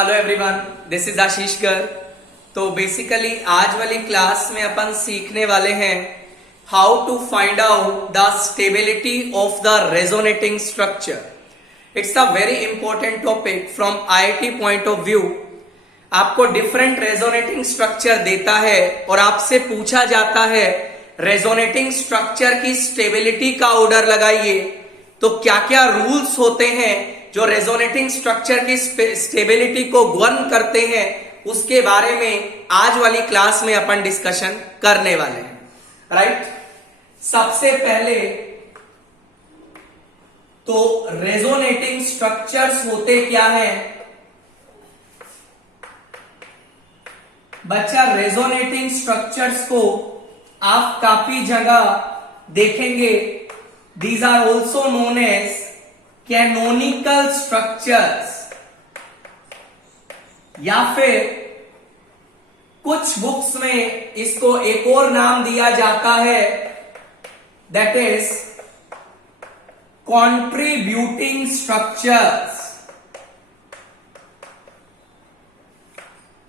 Hello everyone, this is आशीष गर्ग। तो basically आज वाली क्लास में अपन सीखने वाले हैं how to find out the stability of the resonating structure. It's a very important topic from IIT point of view. आपको different resonating structure देता है और आपसे पूछा जाता है रेजोनेटिंग स्ट्रक्चर की स्टेबिलिटी का ऑर्डर लगाइए। तो क्या क्या रूल्स होते हैं जो रेजोनेटिंग स्ट्रक्चर की स्टेबिलिटी को गवर्न करते हैं, उसके बारे में आज वाली क्लास में अपन डिस्कशन करने वाले हैं। राइट, सबसे पहले तो रेजोनेटिंग स्ट्रक्चर्स होते क्या हैं बच्चा। रेजोनेटिंग स्ट्रक्चर्स को आप काफी जगह देखेंगे। These are also known as canonical structures, या फिर कुछ बुक्स में इसको एक और नाम दिया जाता है, दैट इज कॉन्ट्रीब्यूटिंग स्ट्रक्चर्स।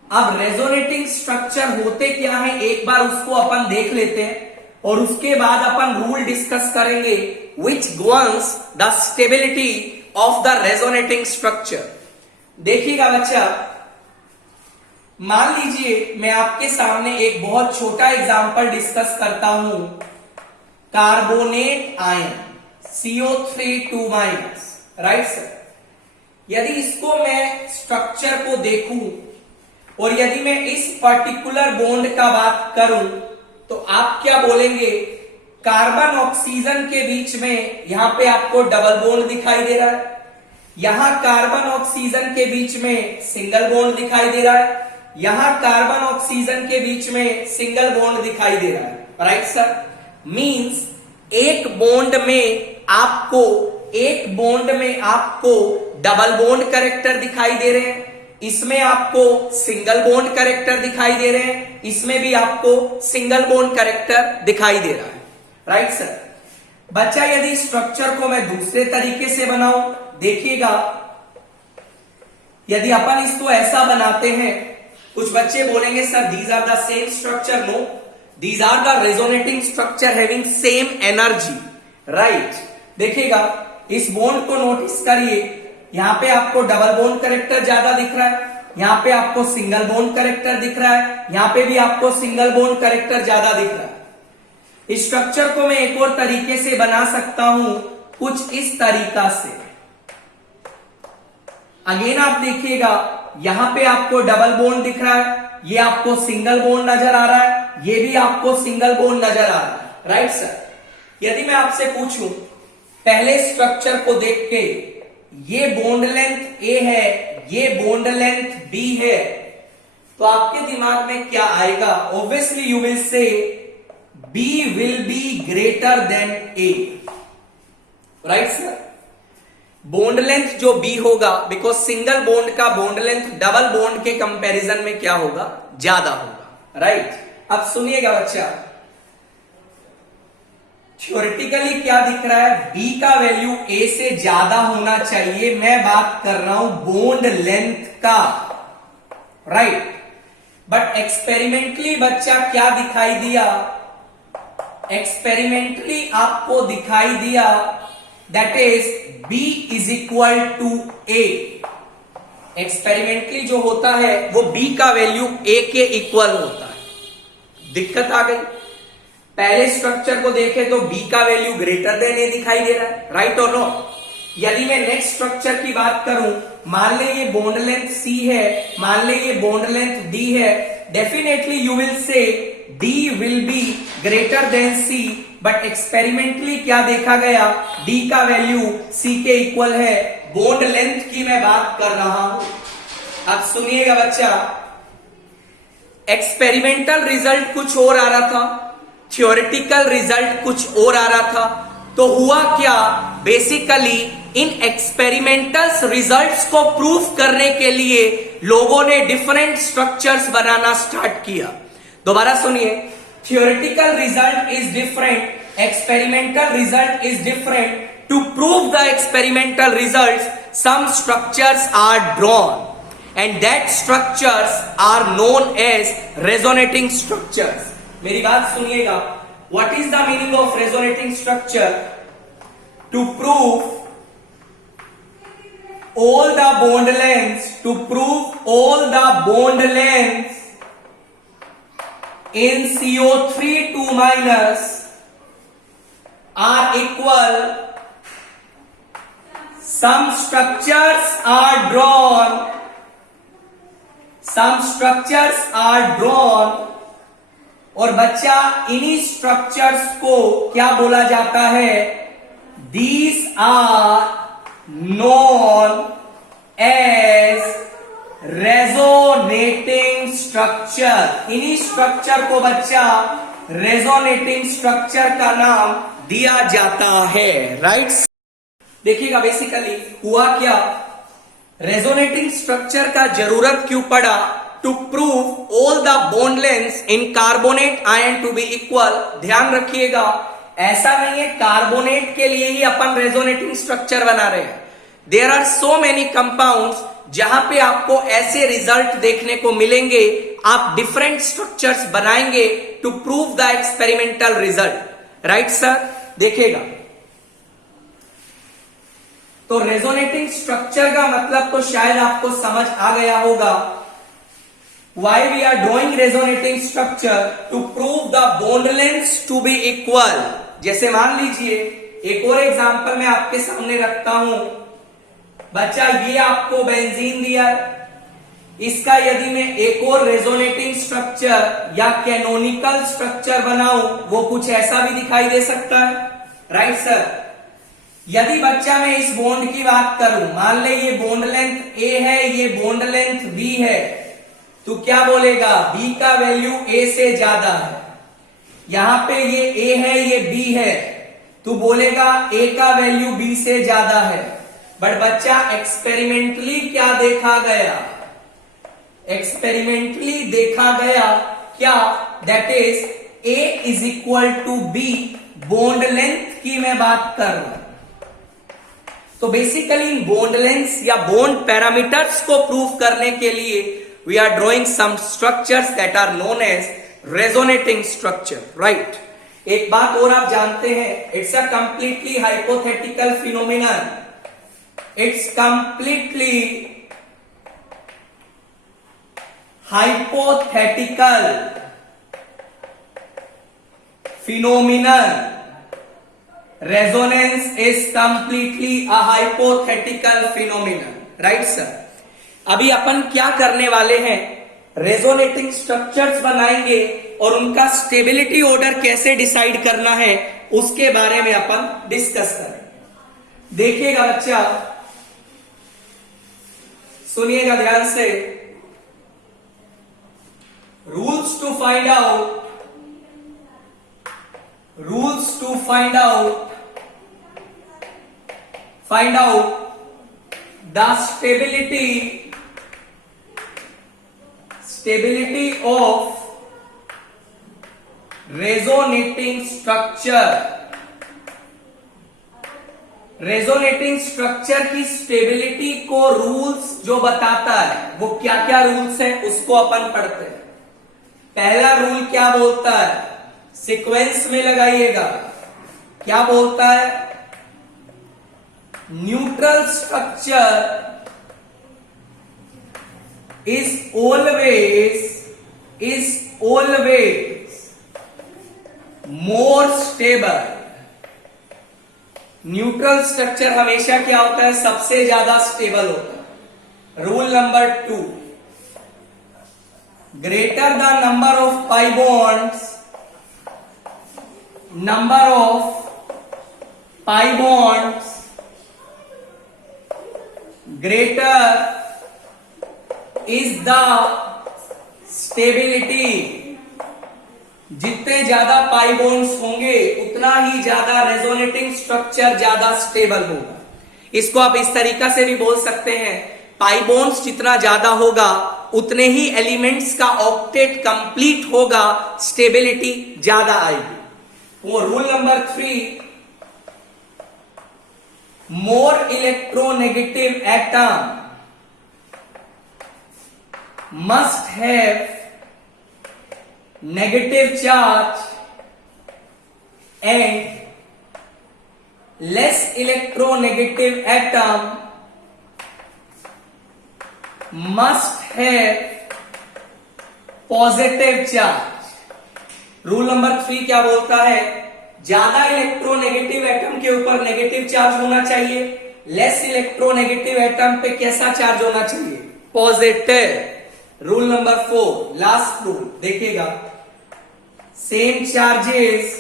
अब रेजोनेटिंग स्ट्रक्चर होते क्या है, एक बार उसको अपन देख लेते हैं और उसके बाद अपन रूल डिस्कस करेंगे which governs the stability of the resonating structure। देखिएगा बच्चा, मान लीजिए मैं आपके सामने एक बहुत छोटा एग्जांपल डिस्कस करता हूं। Carbonate ion CO3 right sir. यदि इसको मैं स्ट्रक्चर को देखूं और यदि मैं इस पर्टिकुलर बॉन्ड का बात करूं तो आप क्या बोलेंगे? कार्बन ऑक्सीजन के बीच में यहां पे आपको डबल बॉन्ड दिखाई दे रहा है, यहां कार्बन ऑक्सीजन के बीच में सिंगल बॉन्ड दिखाई दे रहा है, यहां कार्बन ऑक्सीजन के बीच में सिंगल बॉन्ड दिखाई दे रहा है। राइट सर, मींस एक बॉन्ड में आपको डबल बॉन्ड कैरेक्टर दिखाई दे रहे हैं, इसमें आपको सिंगल बॉन्ड कैरेक्टर दिखाई दे रहे हैं, इसमें भी आपको सिंगल बॉन्ड कैरेक्टर दिखाई दे रहा है। Right sir. बच्चा यदि स्ट्रक्चर को मैं दूसरे तरीके से बनाऊं, देखिएगा, यदि अपन इसको ऐसा बनाते हैं, कुछ बच्चे बोलेंगे sir these are the same structure. No, these are the resonating structure having same energy. Right, देखिएगा इस बॉन्ड को नोटिस करिए, यहां पे आपको डबल बॉन्ड कैरेक्टर ज्यादा दिख रहा है, यहां पे आपको सिंगल बॉन्ड कैरेक्टर दिख रहा है, यहां पे भी आपको सिंगल बॉन्ड कैरेक्टर ज्यादा दिख रहा है। इस स्ट्रक्चर को मैं एक और तरीके से बना सकता हूं, कुछ इस तरीका से। अगेन आप देखिएगा, यहां पे आपको डबल बॉन्ड दिख रहा है, ये आपको सिंगल बॉन्ड नजर आ रहा है, ये भी आपको सिंगल बॉन्ड नजर आ रहा है। Right sir. यदि मैं आपसे पूछूं पहले स्ट्रक्चर को देख के, ये बॉन्ड लेंथ A है, ये बॉन्ड लेंथ B है, तो आपके दिमाग में क्या आएगा? Obviously you will say B will be greater than A। Right sir. Bond length जो B होगा, बिकॉज सिंगल बॉन्ड का बॉन्ड लेंथ डबल बॉन्ड के कंपैरिजन में क्या होगा? ज्यादा होगा। राइट, अब सुनिएगा बच्चा, थ्योरेटिकली क्या दिख रहा है? B का वैल्यू A से ज्यादा होना चाहिए। मैं बात कर रहा हूं बॉन्ड लेंथ का। राइट, बट एक्सपेरिमेंटली बच्चा क्या दिखाई दिया? एक्सपेरिमेंटली आपको दिखाई दिया that is B is equal to A। Experimentally जो होता है वो B का वैल्यू A के इक्वल होता है। दिक्कत आ गई। पहले स्ट्रक्चर को देखें तो B का वैल्यू ग्रेटर देन A दिखाई दे रहा है। राइट और नो? यदि मैं नेक्स्ट स्ट्रक्चर की बात करूं, मान ले ये बॉन्ड लेंथ C है, मान ले ये बॉन्ड लेंथ D है, definitely you will say D will be greater than C, but experimentally क्या देखा गया? D का वैल्यू C के इक्वल है। बॉन्ड लेंथ की मैं बात कर रहा हूं। अब सुनिएगा बच्चा, एक्सपेरिमेंटल रिजल्ट कुछ और आ रहा था, थ्योरेटिकल रिजल्ट कुछ और आ रहा था। तो हुआ क्या? बेसिकली इन एक्सपेरिमेंटल रिजल्ट्स को प्रूफ करने के लिए लोगों ने डिफरेंट स्ट्रक्चर्स बनाना स्टार्ट किया। दोबारा सुनिए, theoretical result is different, experimental result is different. To prove the experimental results, some structures are drawn. and that structures are known as resonating structures. मेरी बात सुनिएगा. What is the meaning of resonating structure? To prove all the bond lengths, to prove all the bond lengths in CO3 2 minus are equal. Some structures are drawn. और बच्चा इन्हीं structures को क्या बोला जाता है? These are known as resonating structure. इन्हीं structure को बच्चा रेजोनेटिंग स्ट्रक्चर का नाम दिया जाता है. राइट? देखिएगा बेसिकली हुआ क्या, रेजोनेटिंग स्ट्रक्चर का जरूरत क्यों पड़ा? To prove all the bond lengths in carbonate ion to be equal. ध्यान रखिएगा, ऐसा नहीं है कार्बोनेट के लिए ही अपन रेजोनेटिंग स्ट्रक्चर बना रहे हैं. There are so many compounds जहां पे आपको ऐसे रिजल्ट देखने को मिलेंगे. आप डिफरेंट स्ट्रक्चर्स बनाएंगे to prove the experimental result. Right sir? देखिएगा, तो रेजोनेटिंग स्ट्रक्चर का मतलब तो शायद आपको समझ आ गया होगा. Why we are drawing resonating structure? To prove the bond lengths to be equal. जैसे मान लीजिए एक और एग्जांपल मैं आपके सामने रखता हूं. बच्चा ये आपको बेंजीन दिया, इसका यदि मैं एक और रेजोनेटिंग स्ट्रक्चर या कैनोनिकल स्ट्रक्चर बनाऊं, वो कुछ ऐसा भी दिखाई दे सकता है. Right sir? यदि बच्चा मैं इस बॉन्ड की बात करूं, मान ले ये बॉन्ड लेंथ ए है, ये बॉन्ड लेंथ बी है, तो क्या बोलेगा? बी का वैल्यू ए से ज्यादा है. यहां पे ये ए है, ये बी है, तो बोलेगा ए का वैल्यू बी से ज्यादा है. बट बच्चा एक्सपेरिमेंटली क्या देखा गया? एक्सपेरिमेंटली देखा गया क्या? That is A is equal to B. Bond length की मैं बात कर रहा हूं. तो बेसिकली इन बॉन्ड लेंथ या बॉन्ड पैरामीटर्स को प्रूव करने के लिए we are drawing some structures that are known as resonating structure. Right? एक बात और आप जानते हैं, it's a completely hypothetical phenomenon. It's completely hypothetical phenomenon. Resonance is completely a hypothetical phenomenon. Right sir? अभी अपन क्या करने वाले हैं? रेजोनेटिंग स्ट्रक्चर्स बनाएंगे और उनका स्टेबिलिटी ऑर्डर कैसे डिसाइड करना है उसके बारे में अपन डिस्कस करेंगे. देखिएगा बच्चा, सुनिएगा ध्यान से. Rules to find out the stability of resonating structure. Resonating structure की स्टेबिलिटी को रूल्स जो बताता है, वो क्या क्या रूल्स हैं उसको अपन पढ़ते हैं. पहला रूल क्या बोलता है? सीक्वेंस में लगाइएगा. क्या बोलता है? Neutral structure is always more stable. Neutral structure हमेशा क्या होता है? सबसे ज्यादा स्टेबल होता है. Rule number 2, greater the number of pi bonds, greater is the stability. जितने ज्यादा पाई बॉन्ड्स होंगे उतना ही ज्यादा रेजोनेटिंग स्ट्रक्चर ज्यादा स्टेबल होगा. इसको आप इस तरीका से भी बोल सकते हैं, पाई बॉन्ड्स जितना ज्यादा होगा उतने ही एलिमेंट्स का ऑक्टेट कंप्लीट होगा, स्टेबिलिटी ज्यादा आएगी. वो rule number 3, more electronegative atom must have negative charge and less electronegative atom must have positive charge. Rule number 3 क्या बोलता है? ज्यादा इलेक्ट्रोनेगेटिव एटम के ऊपर नेगेटिव चार्ज होना चाहिए, लेस इलेक्ट्रोनेगेटिव एटम पे कैसा चार्ज होना चाहिए? Positive. Rule number 4 last rule देखिएगा, same charges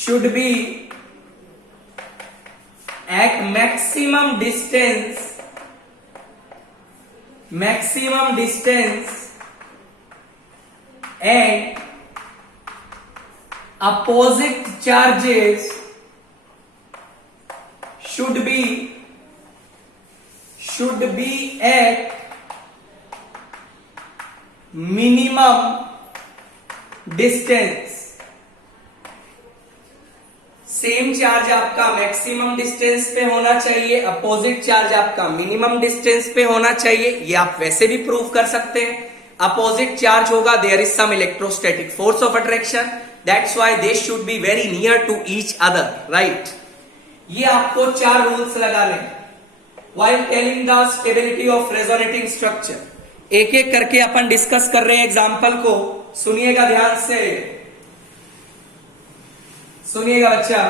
should be at maximum distance and opposite charges should be at minimum distance. Same charge आपका मैक्सिमम डिस्टेंस पे होना चाहिए, अपोजिट चार्ज आपका मिनिमम डिस्टेंस पे होना चाहिए. ये आप वैसे भी प्रूव कर सकते हैं. अपोजिट चार्ज होगा, there is some electrostatic force of attraction, that's why they should be very near to each other, right. ये आपको 4 रूल्स लगाने while telling the stability of resonating structure. एक एक करके अपन डिस्कस कर रहे हैं एग्जाम्पल को. सुनिएगा ध्यान से, सुनिएगा बच्चा.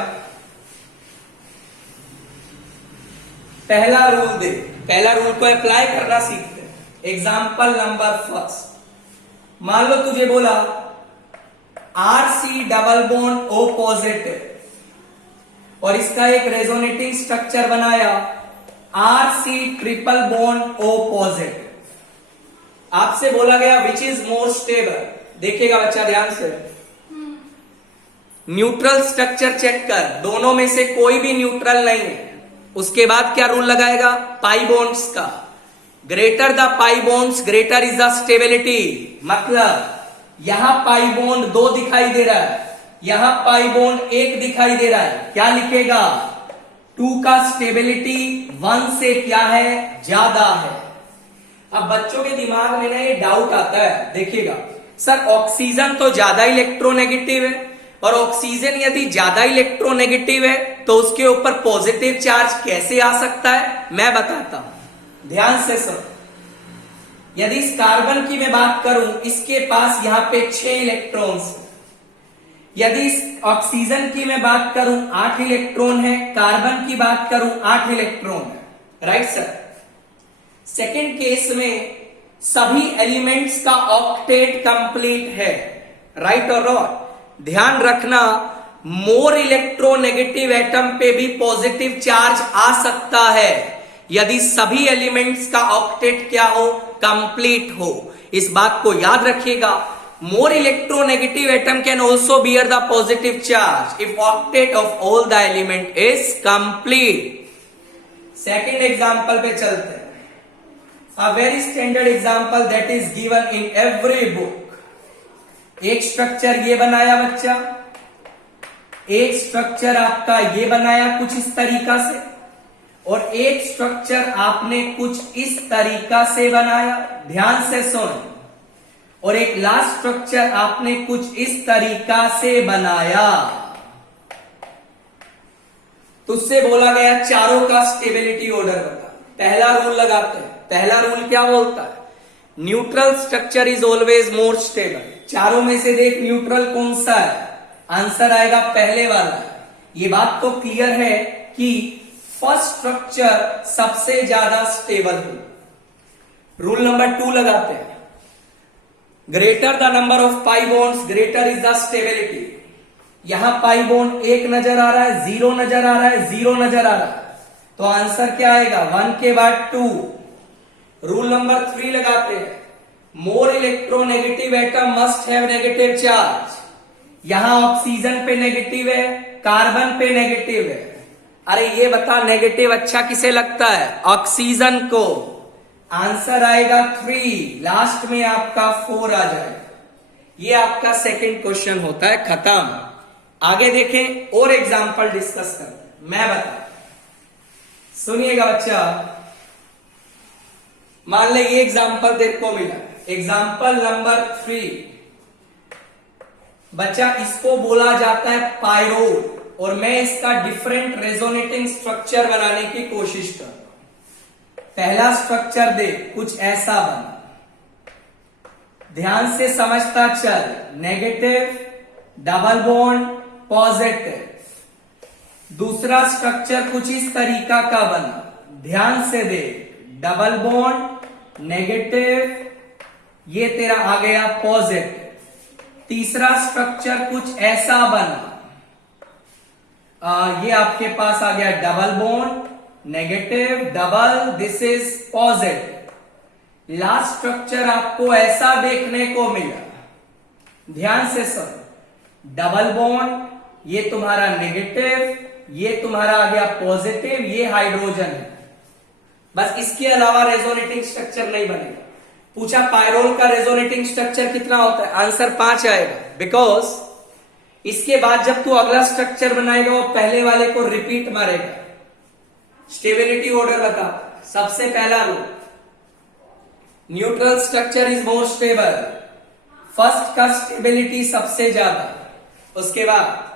पहला रूल दे, पहला रूल को अप्लाई करना सीखते हैं. Example number 1. मान लो तुझे बोला RC double bond O positive और इसका एक रेजोनेटिंग स्ट्रक्चर बनाया RC triple bond O positive. आपसे बोला गया विच इज मोर स्टेबल. देखिएगा बच्चा ध्यान से, न्यूट्रल स्ट्रक्चर चेक कर, दोनों में से कोई भी न्यूट्रल नहीं है. उसके बाद क्या रूल लगाएगा? पाई बॉन्ड्स का. Greater the pi bonds greater is the stability. मतलब यहां पाई बॉन्ड 2 दिखाई दे रहा है, यहां पाई बॉन्ड 1 दिखाई दे रहा है. क्या लिखेगा? 2 का स्टेबिलिटी 1 से क्या है? ज्यादा है. अब बच्चों के दिमाग में ना ये डाउट आता है, देखिएगा सर ऑक्सीजन तो ज्यादा इलेक्ट्रोनेगेटिव है और ऑक्सीजन यदि ज्यादा इलेक्ट्रोनेगेटिव है तो उसके ऊपर पॉजिटिव चार्ज कैसे आ सकता है? मैं बताता हूं, ध्यान से सुनो. यदि इस कार्बन की मैं बात करूं, इसके पास यहां पे 6 इलेक्ट्रॉन्स है. यदि इस ऑक्सीजन की मैं बात करूं 8 इलेक्ट्रॉन है, कार्बन की बात करूं 8 इलेक्ट्रॉन है, राइट सर. सेकेंड केस में सभी एलिमेंट्स का ऑक्टेट कंप्लीट है, राइट और रॉन्ग. ध्यान रखना, मोर इलेक्ट्रोनेगेटिव एटम पे भी पॉजिटिव चार्ज आ सकता है यदि सभी एलिमेंट्स का ऑक्टेट क्या हो? कंप्लीट हो. इस बात को याद रखिएगा. More electronegative atom can also bear the positive charge if octet of all the element is complete. Second example पे चलते हैं. A very standard example that is given in every book. एक स्ट्रक्चर ये बनाया बच्चा, एक स्ट्रक्चर आपका ये बनाया कुछ इस तरीका से, और एक स्ट्रक्चर आपने कुछ इस तरीका से बनाया. ध्यान से सुन. और एक लास्ट स्ट्रक्चर आपने कुछ इस तरीका से बनाया. तुझसे बोला गया चारों का स्टेबिलिटी ऑर्डर बता. पहला रूल लगाते हैं. पहला रूल क्या बोलता है? Neutral structure is always more stable. चारों में से देख न्यूट्रल कौन सा है? आंसर आएगा पहले वाला. ये बात तो क्लियर है कि फर्स्ट स्ट्रक्चर सबसे ज्यादा स्टेबल है. रूल नंबर 2 लगाते हैं. Greater the number of pi bonds greater is the stability. यहां पाई बॉन्ड 1 नजर आ रहा है, 0 नजर आ रहा है, 0 नजर आ रहा है, तो आंसर क्या आएगा? 1 के बाद 2. रूल नंबर 3 लगाते हैं. More electronegative atom must have negative charge. यहां ऑक्सीजन पे नेगेटिव है, कार्बन पे नेगेटिव है. अरे ये बता, नेगेटिव अच्छा किसे लगता है? ऑक्सीजन को. आंसर आएगा 3. लास्ट में आपका 4 आ जाएगा. ये आपका सेकंड क्वेश्चन होता है. खत्म. आगे देखें और एग्जाम्पल डिस्कस कर. मैं बता, सुनिएगा बच्चा. मान ले ये एग्जाम्पल तेरे को मिला, एग्जाम्पल नंबर 3, बच्चा इसको बोला जाता है पायरोल, और मैं इसका डिफरेंट रेजोनेटिंग स्ट्रक्चर बनाने की कोशिश कर रहा हूं। पहला स्ट्रक्चर देख, कुछ ऐसा बना, ध्यान से समझता चल, नेगेटिव, डबल बॉन्ड, पॉजिटिव। दूसरा स्ट्रक्चर कुछ इस तरीका का बना, ध्यान से देख, डबल बॉन्ड, नेगेटिव, ये तेरा आ गया पॉजिटिव। तीसरा स्ट्रक्चर कुछ ऐसा बना, ये आपके पास आ गया double bond, negative, double, this is positive. Last structure आपको ऐसा देखने को मिला, ध्यान से सुन, डबल बॉन्ड, ये तुम्हारा नेगेटिव, ये तुम्हारा आ गया पॉजिटिव, ये हाइड्रोजन है। बस इसके अलावा रेजोनेटिंग स्ट्रक्चर नहीं बनेगा। पूछा पायरोल का रेजोनेटिंग स्ट्रक्चर कितना होता है, आंसर 5 आएगा, बिकॉज इसके बाद जब तू अगला स्ट्रक्चर बनाएगा वो पहले वाले को रिपीट मारेगा। स्टेबिलिटी ऑर्डर बता, सबसे पहला rule, neutral structure is more stable, first का स्टेबिलिटी सबसे ज्यादा, उसके बाद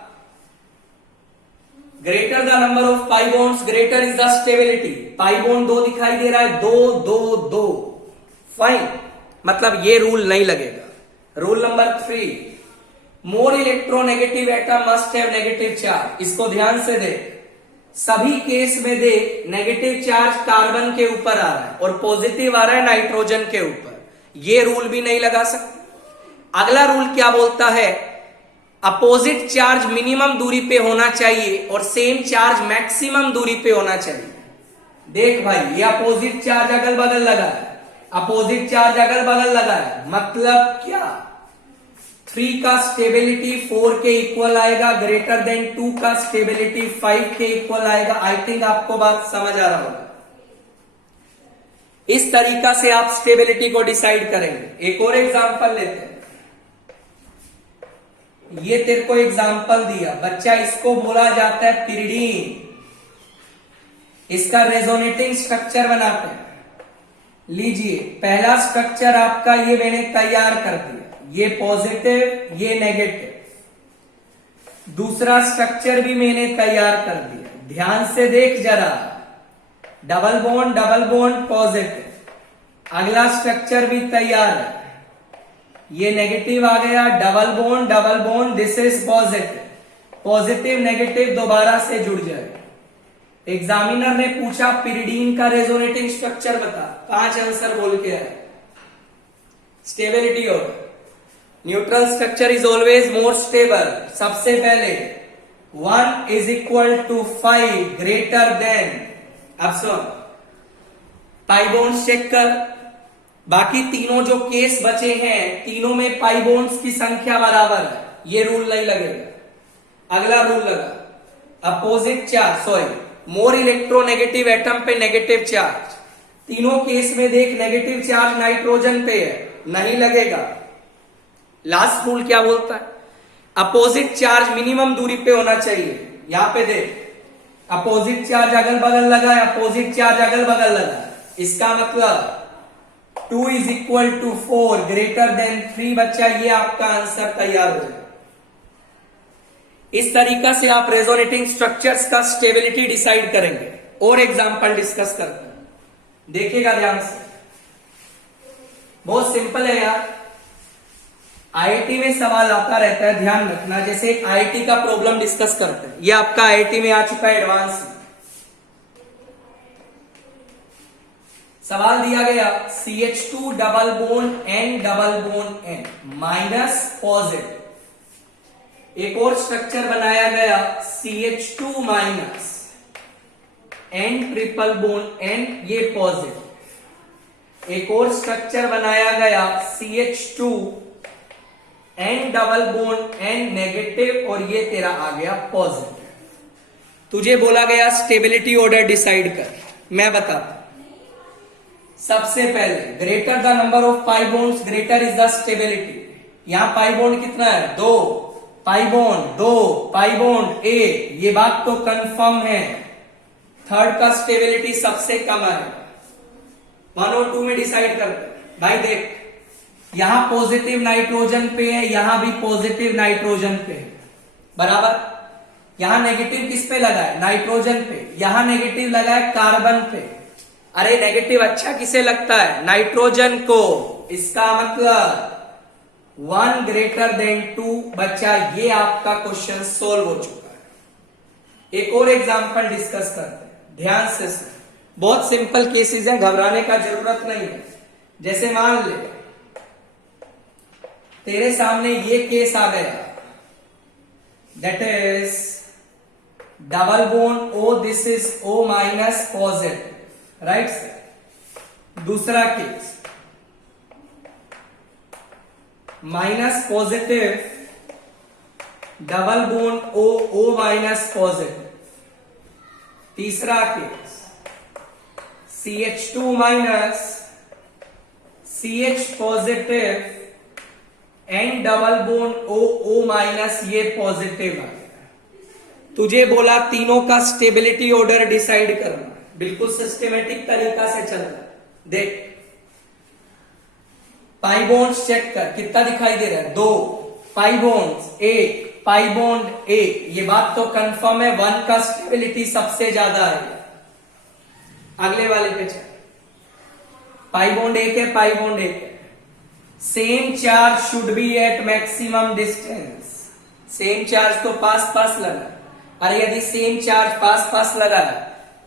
greater the number of pi bonds greater is the stability, pi bond 2 दिखाई दे रहा है, 2 2 2, फाइन, मतलब ये रूल नहीं लगेगा। Rule number 3, more electronegative atom must have negative charge, इसको ध्यान से देख, सभी केस में देख नेगेटिव चार्ज कार्बन के ऊपर आ रहा है और पॉजिटिव आ रहा है नाइट्रोजन के ऊपर, ये रूल भी नहीं लगा सकते। अगला रूल क्या बोलता है, अपोजिट चार्ज मिनिमम दूरी पे होना चाहिए और सेम चार्ज मैक्सिमम दूरी पे होना चाहिए। देख भाई, ये अपोजिट चार्ज अगल बगल लगा है, अपोजिट चार्ज अगल बगल लगा है, मतलब क्या, 3 का स्टेबिलिटी 4 के इक्वल आएगा, ग्रेटर देन 2 का स्टेबिलिटी 5 के इक्वल आएगा। आई थिंक आपको बात समझ आ रहा होगा। इस तरीका से आप स्टेबिलिटी को डिसाइड करेंगे। एक और एग्जांपल लेते हैं, ये तेरे को एग्जांपल दिया बच्चा, इसको बोला जाता है पिरिडीन, इसका रेजोनेटिंग स्ट्रक्चर बनाते हैं। लीजिए, पहला स्ट्रक्चर आपका ये मैंने तैयार कर दिया, ये पॉजिटिव, ये नेगेटिव। दूसरा स्ट्रक्चर भी मैंने तैयार कर दिया, ध्यान से देख जरा, डबल बॉन्ड पॉजिटिव। अगला स्ट्रक्चर भी तैयार है, ये नेगेटिव आ गया, double bond, this is positive, positive negative दोबारा से जुड़ जाए। एग्जामिनर ने पूछा पिरिडीन का रेजोनेटिंग स्ट्रक्चर बता, 5 आंसर बोल के आए। Stability order, neutral structure is always more stable, सबसे पहले 1 is equal to 5 greater than, अब सुन, पाई बॉन्ड्स चेक कर, बाकी तीनों जो केस बचे हैं तीनों में पाई बॉन्ड्स की संख्या बराबर है, ये रूल नहीं लगेगा। अगला रूल लगा, opposite charge, sorry, more electronegative atom पे नेगेटिव चार्ज, तीनों केस में देख नेगेटिव चार्ज नाइट्रोजन पे है, नहीं लगेगा। लास्ट रूल क्या बोलता है, अपोजिट चार्ज मिनिमम दूरी पे होना चाहिए। यहां पे देख, अपोजिट चार्ज अगल बगल लगा है, अपोजिट चार्ज अगल बगल लगा है, इसका मतलब 2 is equal to 4 greater than 3। बच्चा, ये आपका आंसर तैयार हो जाएगा। इस तरीका से आप रेजोनेटिंग स्ट्रक्चर्स का स्टेबिलिटी डिसाइड करेंगे। और एग्जांपल डिस्कस करते हैं, देखिएगा ध्यान से, बहुत सिंपल है यार। आईआईटी में सवाल आता रहता है, ध्यान रखना। जैसे एक आईआईटी का प्रॉब्लम डिस्कस करते हैं, ये आपका आईआईटी में आ चुका है एडवांस में। सवाल दिया गया CH2 double bond N minus positive. एक और स्ट्रक्चर बनाया गया CH2 minus N triple bond N, ये पॉजिटिव। एक और स्ट्रक्चर बनाया गया CH2 N double bond N negative, और ये तेरा आ गया पॉजिटिव। तुझे बोला गया स्टेबिलिटी ऑर्डर डिसाइड कर, मैं बताता। सबसे पहले greater the number of pi bonds greater is the stability. यहां पाई बॉन्ड कितना है, 2 पाई बॉन्ड 1, ये बात तो कंफर्म है। थर्ड का स्टेबिलिटी सबसे कम है, 1 और 2 में डिसाइड करते हैं। भाई देख, यहां पॉजिटिव नाइट्रोजन पे है, यहां भी पॉजिटिव नाइट्रोजन पे है, बराबर। यहां नेगेटिव किस पे लगा है? नाइट्रोजन पे। यहां नेगेटिव लगा है कार्बन पे। अरे नेगेटिव अच्छा किसे लगता है? नाइट्रोजन को। इसका मतलब 1 ग्रेटर देन 2। बच्चा ये आपका क्वेश्चन सोल्व हो चुका है। एक और एग्जांपल डिस्कस करते हैं, ध्यान से सुन। बहुत सिंपल केसेस है, घबराने का जरूरत नहीं है। जैसे मान ले तेरे सामने ये केस आ गया, that is double bond O, this is O minus positive, right sir. दूसरा case minus positive double bond O, O minus positive. तीसरा case CH2 minus CH positive and double bond O, O minus ये positive आ गया। तुझे बोला तीनों का stability order decide करना, बिल्कुल सिस्टमेटिक तरीका से चल रहा है। देख पाई बॉन्ड्स चेक कर, कितना दिखाई दे रहा है? 2 पाई बॉन्ड्स, 1 पाई बॉन्ड 1। ये बात तो कंफर्म है, 1 का स्टेबिलिटी सबसे ज्यादा है। अगले वाले पे चल, पाई बॉन्ड 1 है, पाई बॉन्ड 1 है। Same charge should be at maximum distance. Same charge तो पास पास लगा। अरे यदि सेम चार्ज पास पास लगा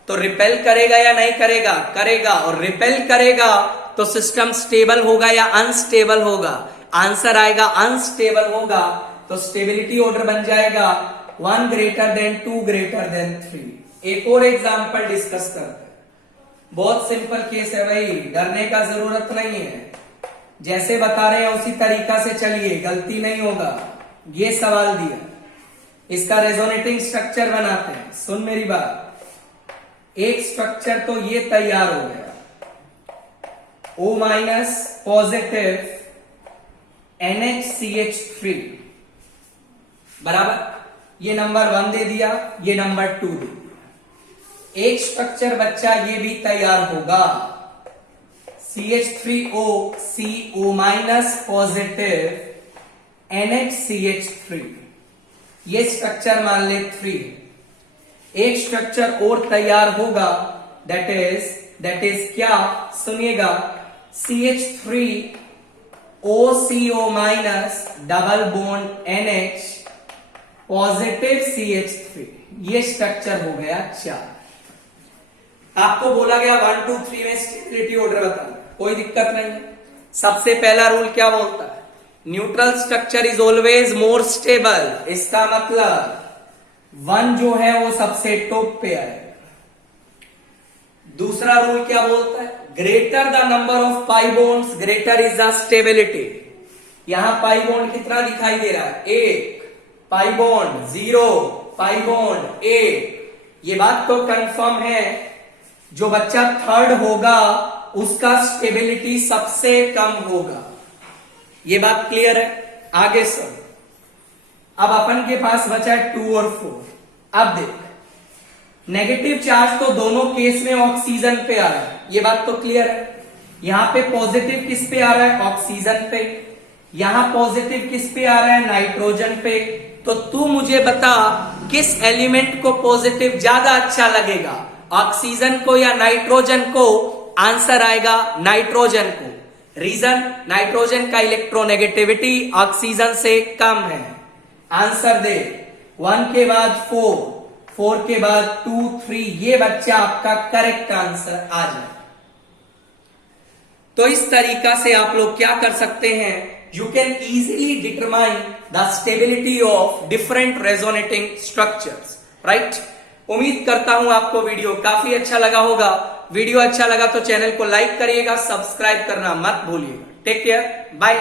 तो रिपेल करेगा या नहीं करेगा? करेगा। और रिपेल करेगा तो सिस्टम स्टेबल होगा या अनस्टेबल होगा? आंसर आएगा अनस्टेबल होगा। तो स्टेबिलिटी ऑर्डर बन जाएगा 1 ग्रेटर देन 2 ग्रेटर देन 3। एक और एग्जांपल डिस्कस करते हैं। बहुत सिंपल केस है भाई, डरने का जरूरत नहीं है। जैसे बता रहे हैं उसी तरीका से चलिए, गलती नहीं होगा। ये सवाल दिया, इसका रेजोनेटिंग स्ट्रक्चर बनाते हैं। सुन मेरी बात, एक स्ट्रक्चर तो ये तैयार हो गया, O माइनस पॉजिटिव NHCH3, बराबर। ये नंबर 1 दे दिया, ये नंबर 2 दे दिया। एक स्ट्रक्चर बच्चा ये भी तैयार होगा, CH3O CO minus positive NHCH3। ये स्ट्रक्चर मान ले 3। एक स्ट्रक्चर और तैयार होगा, दैट इज क्या? सुनिएगा, CH3OCO minus double bond NH positive CH3। ये स्ट्रक्चर हो गया 4। आपको बोला गया 1 2 3 में स्टेबिलिटी ऑर्डर बताना, कोई दिक्कत नहीं है। सबसे पहला रूल क्या बोलता है? Neutral structure is always more stable. इसका मतलब 1 जो है वो सबसे टॉप पे आएगा। दूसरा रूल क्या बोलता है? Greater the number of pi bonds greater is the stability. यहां पाई बॉन्ड कितना दिखाई दे रहा है? 1 पाई बॉन्ड 0 पाई बॉन्ड 1। ये बात तो कंफर्म है, जो बच्चा थर्ड होगा उसका स्टेबिलिटी सबसे कम होगा। ये बात क्लियर है? आगे सब अब अपन के पास बचा है 2 और 4। अब देख, नेगेटिव चार्ज तो दोनों केस में ऑक्सीजन पे आ रहा है, ये बात तो क्लियर है। यहां पे पॉजिटिव किस पे आ रहा है? ऑक्सीजन पे। यहां पॉजिटिव किस पे आ रहा है? नाइट्रोजन पे। तो तू मुझे बता, किस एलिमेंट को पॉजिटिव ज्यादा अच्छा लगेगा, ऑक्सीजन को या नाइट्रोजन को? आंसर आएगा नाइट्रोजन को। रीजन, नाइट्रोजन का इलेक्ट्रोनेगेटिविटी ऑक्सीजन से कम है। आंसर दे, 1 के बाद 4 के बाद 2 3। ये बच्चा आपका करेक्ट आंसर आ जाए। तो इस तरीका से आप लोग क्या कर सकते हैं? You can easily determine the stability of different resonating structures, right. उम्मीद करता हूं आपको वीडियो काफी अच्छा लगा होगा। वीडियो अच्छा लगा तो चैनल को लाइक करिएगा, सब्सक्राइब करना मत भूलिएगा। Take care, bye.